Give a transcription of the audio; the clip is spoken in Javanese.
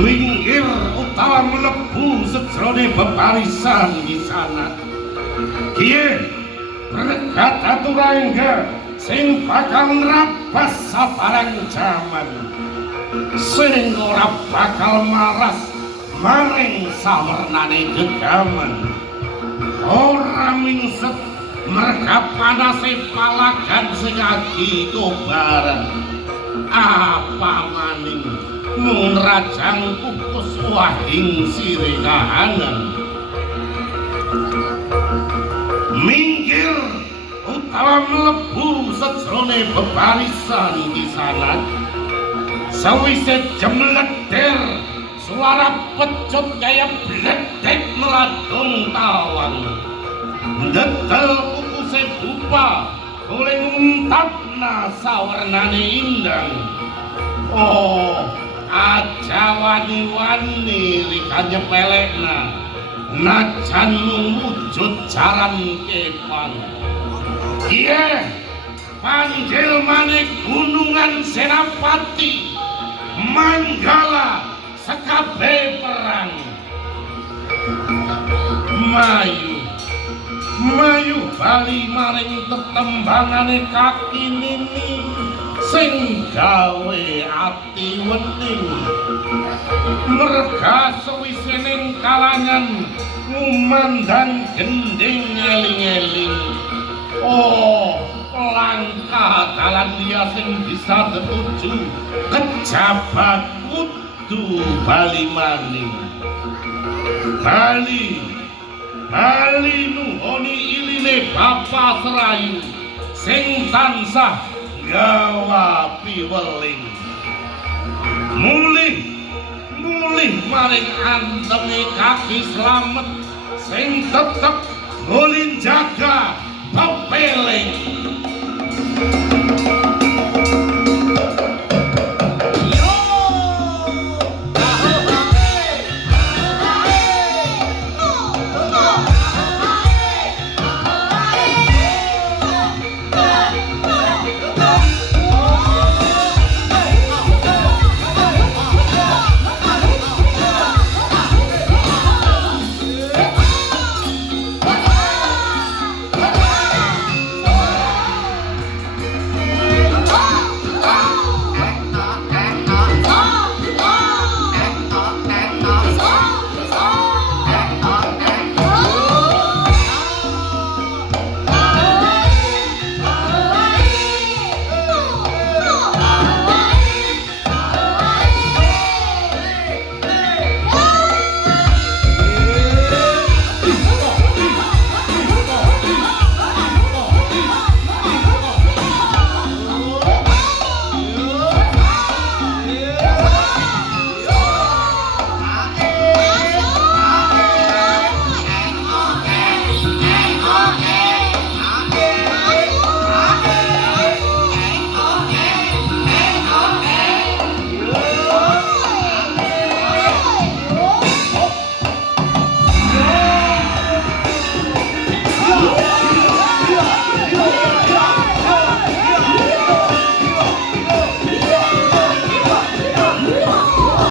minggir utawa mlebu sejrone bebarisan di sana. Kiye berkat aturangga sing bakal nrabas sabarang jaman, sing ora bakal maras maring sawernane gegaman, ora mingset merga panase palagan sing agi kobaran. Apa maning mung rajang kukus wahing sire kahanan. Minggir utawa mlebu sejrone bebarisan di sana. Sawise jemleder suara pecut kaya bledek meladung tawang. Ndedel kukuse bupa oleh nguntapna sawernane indang. Oh, aja wani-wani rika nyepelekna najan wujud jaran kepan. Iya, panggil maneh gunungan Senapati, Manggala sekabe perang. Mayu bali maring tetembangane kaki nini sing gawe ati wening. Merga sewise ning kalangan ngumandang gending eling-eling. Oh, langkah dalan liya sing bisa tertuju kejabat kudu bali maning. Bali nuhoni iline Bapa Serayu sing tansah gawa piweling. Mulih maring anteme kaki slamet sing tetep ngulin jaga pepeling.